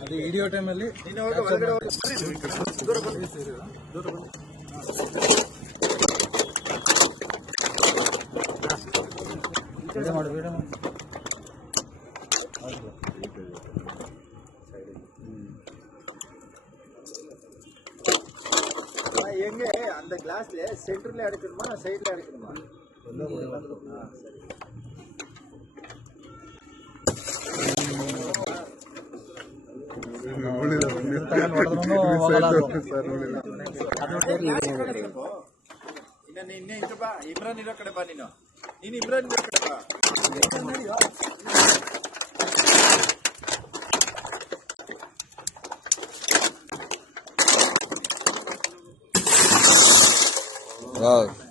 ಅದು ವಿಡಿಯೋ ಟೈಮಲ್ಲಿ எங்க அந்த கிளாஸ்ல சென்டர்ல அடிக்கணுமா சைடுல அடிக்கணுமா? ಇಮ್ರಾನ್ ಇರೋ ಕಡೆ ಬಾ ನೀನು ಇಮ್ರಾನ್ ಇರೋ ಕಡೆ ಬಾ. Wow.